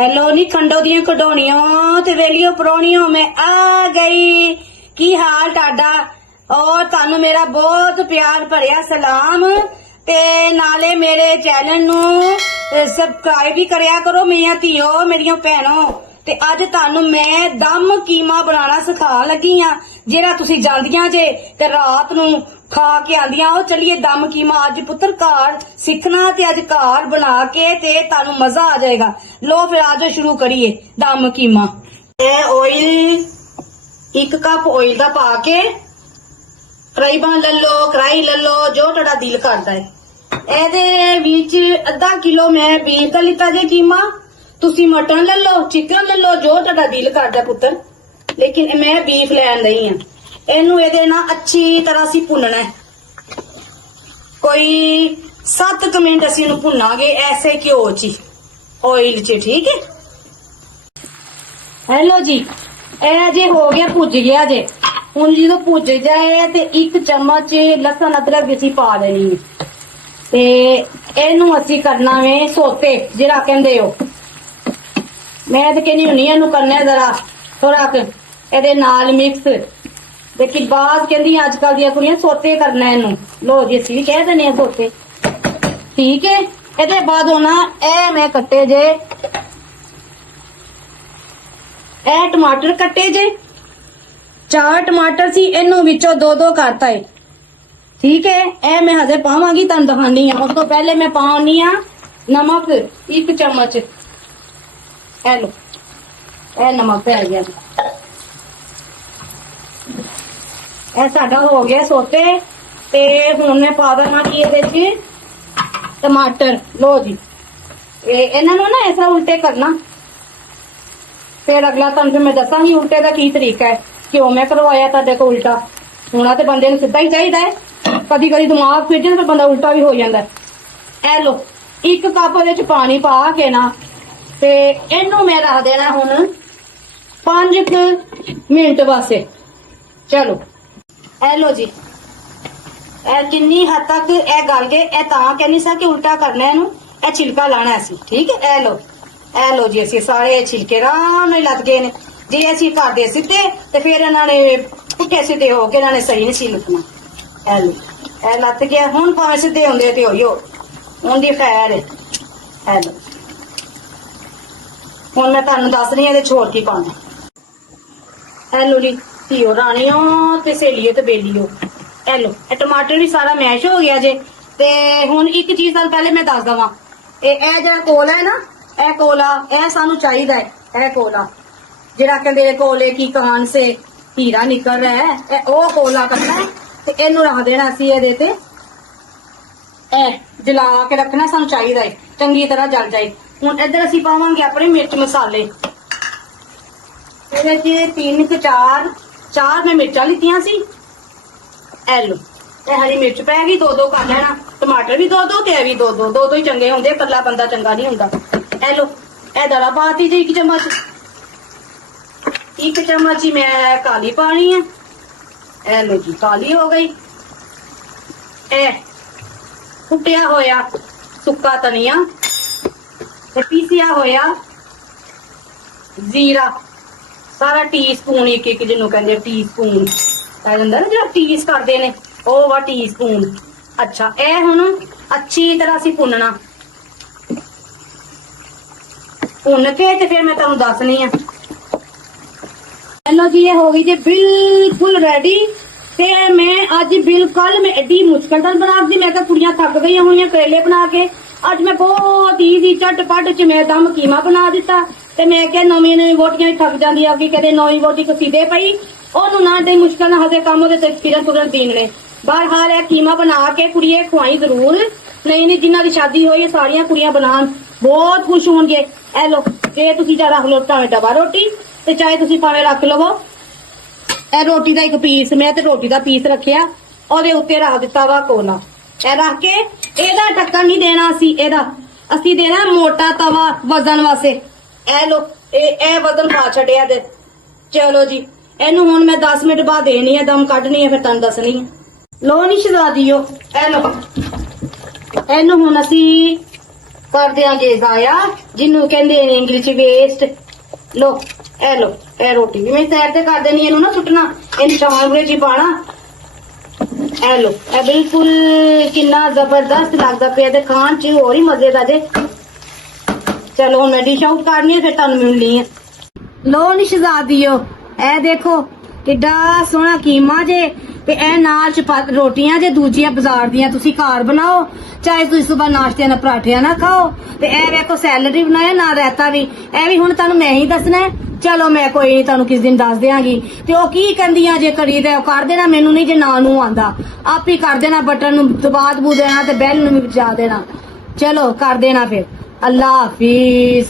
Hello नी खंडो दियां कढोनियों ते वेलियो परौनियों मैं आ गई। की हाल टाडा और तानू मेरा बहुत प्यार भरिया सलाम ते नाले मेरे चैनल नू सबसक्राइब भी करया करो मेरियां धीओ मेरियां भैनों। ते अज तानू मैं दम कीमा बनाना सिखाण लगी हां जेड़ा तुसी जांदियां जे ते रात नू खा के आंदियां हो। चलिए दम कीमा अज पुत्र घर सीखना ते अज घर बना के ते तानू मजा आ जाएगा। लो फिर आज शुरू करिए दम कीमा। ऑयल 1 कप ऑयल दा पा के फ्राई पैन ले लो, कढ़ाई ले लो, जो तुहाडा दिल करदा है। एदे विच आधा किलो मैं बीफ दा लिता जे कीमा। तुसी मटन ले लो, चिकन ले लो, जो तुहाडा दिल करदा पुत्र, लेकिन मैं बीफ लैन लई हां। ਇਹਨੂੰ ਇਹਦੇ ਨਾਲ ਅੱਛੀ ਤਰ੍ਹਾਂ ਅਸੀਂ ਭੁੰਨਣਾ ਹੈ। ਕੋਈ 7 ਮਿੰਟ ਅਸੀਂ ਇਹਨੂੰ ਭੁੰਨਾਂਗੇ ਐਸੇ ਘਿਓ 'ਚ ਆਇਲ 'ਚ, ਠੀਕ ਹੈ। ਹੈਲੋ ਜੀ, ਇਹ ਜੇ ਹੋ ਗਿਆ, ਭੁੱਜ ਗਿਆ ਜੇ। ਹੁਣ ਜਦੋਂ ਭੁੱਜ ਜਾਏ ਤੇ 1 ਚਮਚ ਲਸਣ ਅਦਰਕ ਵੀ ਅਸੀਂ ਪਾ ਦੇਣੀ ਹੈ ਤੇ ਇਹਨੂੰ ਅਸੀਂ ਕਰਨਾ ਵੇ ਸੋਤੇ, ਜਿਹੜਾ ਕਹਿੰਦੇ ਹੋ। ਮੈਂ ਤੇ ਕਹਿੰਦੀ ਹੁੰਨੀ ਇਹਨੂੰ ਕਰਨਾ ਜ਼ਰਾ ਥੋੜਾ ਕੁ ਇਹਦੇ ਨਾਲ ਮਿਕਸ। लेकिन बात कहती अजकल दी कुड़ियां सोते करना है। लो जी असी भी कह देने सोते, ठीक है। ए बाद होना ए मैं कट्टे जे ए टमाटर कट्टे जे 4 टमाटर सी, इनू विचों 2-2 करता है, ठीक है। ए मैं हजे पावांगी, तुहानू दिखानी है। उस तो पहले मैं पानी आ नमक 1 चम्मच। ए लो ए नमक पै गया। ਇਹ ਸਾਡਾ ਹੋ ਗਿਆ ਸੋਤੇ ਤੇ ਹੁਣ ਮੈਂ ਪਾ ਦੇਣਾ ਕੀ ਇਹਦੇ ਵਿੱਚ ਟਮਾਟਰ। ਲੋ ਜੀ, ਇਹਨਾਂ ਨੂੰ ਨਾ ਐਸਾ ਉਲਟੇ ਕਰਨਾ, ਫਿਰ ਅਗਲਾ ਤੁਹਾਨੂੰ ਮੈਂ ਦੱਸਾਂਗੀ ਉਲਟੇ ਦਾ ਕੀ ਤਰੀਕਾ ਹੈ। ਕਿਉਂ ਮੈਂ ਕਰਵਾਇਆ ਤੁਹਾਡੇ ਕੋਲ ਉਲਟਾ। ਹੋਣਾ ਤੇ ਬੰਦੇ ਨੂੰ ਸਿੱਧਾ ਹੀ ਚਾਹੀਦਾ ਹੈ, ਕਦੀ ਕਦੀ ਦਿਮਾਗ ਫਿਰ ਜਾਂਦਾ ਬੰਦਾ ਉਲਟਾ ਵੀ ਹੋ ਜਾਂਦਾ। ਇਹ ਲੋ 1 ਕੱਪ ਉਹਦੇ ਚ ਪਾਣੀ ਪਾ ਕੇ ਨਾ ਤੇ ਇਹਨੂੰ ਮੈਂ ਰੱਖ ਦੇਣਾ ਹੁਣ 5 ਮਿੰਟ ਵਾਸਤੇ। ਚਲੋ ए लो जी, ए जिन्नी हद तक ए गल गए ए तां कहनी सा कि उल्टा करना है, ए छिलका लाना है, ठीक है। ए लो जी, असी सारे छिलके आराम नाल लग गए ने। जे असी करदे सीधे ते फिर इन्हां ने पुट्ठे सीधे हो के इन्हां ने सही नहीं सी लुकना। ए लो ए लग गया। हुण भावें सीधे हुंदे ते होई हो, हुण दी खैर है। ए लो हुण मैं तुहानू दस रही इहदे च होर की पाना। ए लो जी ਧੀਓ ਰਾਣੀਓ ਤੇ ਸਹੇਲੀਓ ਤੇ ਬੇਲੀਓ, ਇਹ ਲੋ ਇਹ ਟਮਾਟਰ ਵੀ ਸਾਰਾ ਮੈਸ਼ ਹੋ ਗਿਆ ਜੇ। ਤੇ ਹੁਣ ਇੱਕ ਚੀਜ਼ ਨਾਲ ਪਹਿਲੇ ਮੈਂ ਦੱਸ ਦਵਾਂ, ਇਹ ਜਿਹੜਾ ਕੋਲਾ ਹੈ ਨਾ, ਇਹ ਕੋਲਾ ਇਹ ਸਾਨੂੰ ਚਾਹੀਦਾ ਹੈ। ਇਹ ਕੋਲਾ ਜਿਹੜਾ ਕਹਿੰਦੇ ਕੋਲੇ ਕੀ ਕਹਾਣ ਸੇ ਹੀਰਾ ਨਿਕਲ ਰਿਹਾ ਹੈ, ਇਹ ਉਹ ਕੋਲਾ ਕਰਨਾ ਹੈ। ਤੇ ਇਹਨੂੰ ਰੱਖ ਦੇਣਾ ਅਸੀਂ ਇਹਦੇ ਤੇ, ਇਹ ਜਲਾ ਕੇ ਰੱਖਣਾ ਸਾਨੂੰ ਚਾਹੀਦਾ ਹੈ, ਚੰਗੀ ਤਰ੍ਹਾਂ ਜਲ ਜਾਏ। ਹੁਣ ਇੱਧਰ ਅਸੀਂ ਪਾਵਾਂਗੇ ਆਪਣੇ ਮਿਰਚ ਮਸਾਲੇ। ਇਹਦੇ ਚ 3-4 मैं मिर्चा लितियां सी। ए लो ए हरी मिर्च पै गई, 2-2 कर लेना। टमाटर भी 2-2 ते भी 2-2 ही चंगे होंगे, कल्ला बंदा चंगा नहीं होंदा। ए लो ए दड़ा पाती जी 1 चम्मच। 1 चम्मच ही मैं काली पानी है। ए लो जी काली हो गई। ए कुटिया होया सुक्का धनिया ते पीसिया होया जीरा, सारा टीस्पून 1-1 जिन्हों कहते टीस्पून आ जाता ना, जो टीस करते हैं वह वा टीस्पून। अच्छा ए हुण अच्छी तरह असीं भुनना, भुन के ते फिर मैं तुहानूं दसनी आ। लो जी ये हो गई जी बिल्कुल रेडी। ते मैं अज बिल्कुल मैं एडी मुश्किल नाल बना दी। मैं कुड़ियां थक गई होणियां करेले बना के, अज मैं बहुत ईजी झटपट च मैं दम कीमा बना दिता। ते मैं क्या नवीं वोटियां थक जाती है कि कहते नवी वोटी को सीधे पई ओनू ना दे मुश्किल ना हजे काम ओदे फिरन तुरन दीन ने। बहरहाल है कीमा बना के कुड़िए खुआई जरूर, नहीं जिन्हां दी शादी होई सारियां कुड़ियां बनान बहुत खुश होणगे। ए लो जे तुसीं जा रख लो भावें डबा रोटी ते चाहे तुसीं भावें रख लवो ए रोटी दा 1 पीस। मैं ते रोटी दा पीस रखिया, ओदे उत्ते रख दिता वा कोला। ए रख के एदा ढक्कन नहीं देना असीं, एदा असीं देना मोटा तवा वजन वास्ते। ए लो ए वजन पा छड़िया दे। चलो जी एनू हुण मैं 10 मिनट बाद देनी है, दम कढनी है, फिर तुहानू दसनी है। लो नी शहजादियो ए लो एनू हुण असीं ਕਰ ਦਿਆਂਗੇ ਜ਼ਾਇਆ, ਜਿਹਨੂੰ ਕਹਿੰਦੇ ਨੇ ਇੰਗਲਿਸ਼ ਵੇਸਟ। ਲੋ ਇਹ ਰੋਟੀ ਵੀ ਮੈਂ ਸਾਈਡ ਤੇ ਕਰ ਦੇਣੀ, ਇਹਨੂੰ ਨਾ ਸੁੱਟਣਾ, ਇਹਨੂੰ ਚਾਵਲ ਚ ਹੀ ਪਾਣਾ। ਇਹ ਲੋ, ਇਹ ਬਿਲਕੁਲ ਕਿੰਨਾ ਜ਼ਬਰਦਸਤ ਲੱਗਦਾ ਪਿਆ ਤੇ ਖਾਣ ਚ ਹੋਰ ਹੀ ਮਜ਼ੇ ਦਾ ਜੇ। ਚਲੋ ਹੁਣ ਮੈਂ ਡਿਸ਼ ਆਊਟ ਕਰਨੀ ਹੈ, ਫਿਰ ਤੁਹਾਨੂੰ ਮਿਲਣੀ ਹੈ। ਲੋ ਨੀ ਸ਼ਹਜ਼ਾਦੀਓ, ਇਹ ਦੇਖੋ ਕਿੱਡਾ ਸੋਹਣਾ ਕੀਮਾ ਜੇ, ਤੇ ਇਹ ਨਾਲ ਰੋਟੀਆਂ ਜੇ ਦੂਜੀਆਂ ਬਾਜ਼ਾਰ ਦੀਆਂ, ਤੁਸੀਂ ਘਰ ਬਣਾਓ, ਚਾਹੇ ਤੁਸੀਂ ਸੁਬਹ ਨਾਸ਼ਤਿਆਂ ਨਾਲ ਪਰਾਠਿਆਂ ਨਾਲ ਖਾਓ। ਤੇ ਇਹ ਵੇਖੋ ਸੈਲਡ ਵੀ ਬਣਾਇਆ, ਨਾਲ ਰਾਇਤਾ ਵੀ। ਇਹ ਵੀ ਹੁਣ ਤੁਹਾਨੂੰ ਮੈਂ ਹੀ ਦੱਸਣਾ ਹੈ। ਚਲੋ ਮੈਂ ਕੋਈ ਨਹੀਂ, ਤੁਹਾਨੂੰ ਕਿਸ ਦਿਨ ਦੱਸ ਦਿਆਂਗੀ। ਤੇ ਉਹ ਕੀ ਕਹਿੰਦੀਆਂ ਜੇ ਕੜੀ ਤੇ ਉਹ ਕਰ ਦੇਣਾ, ਮੈਨੂੰ ਨਹੀਂ ਜੇ ਨਾ ਨੂੰ ਆਂਦਾ, ਆਪ ਹੀ ਕਰ ਦੇਣਾ, ਬਟਨ ਨੂੰ ਦਬਾ ਦਬੂ ਦੇਣਾ ਤੇ ਬੈਲ ਨੂੰ ਵੀ ਵਜਾ ਦੇਣਾ। ਚਲੋ ਕਰ ਦੇਣਾ ਫਿਰ। ਅੱਲਾ ਹਾਫਿਜ਼।